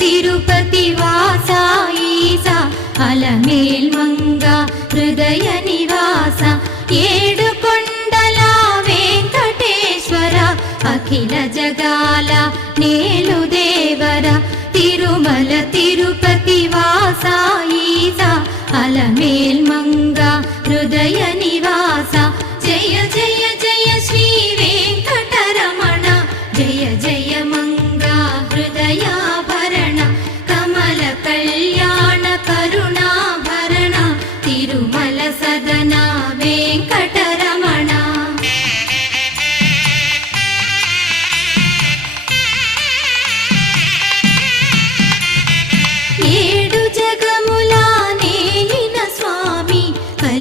తిరుపతి వాస ఈస అలమేల్ మంగ హృదయ నివాస ఏడు కొండల వెంకటేశ్వర అఖిల జగాల నేలు దేవర తిరుమల తిరుపతి వాస ఈస అలమేల్ మంగ హృదయ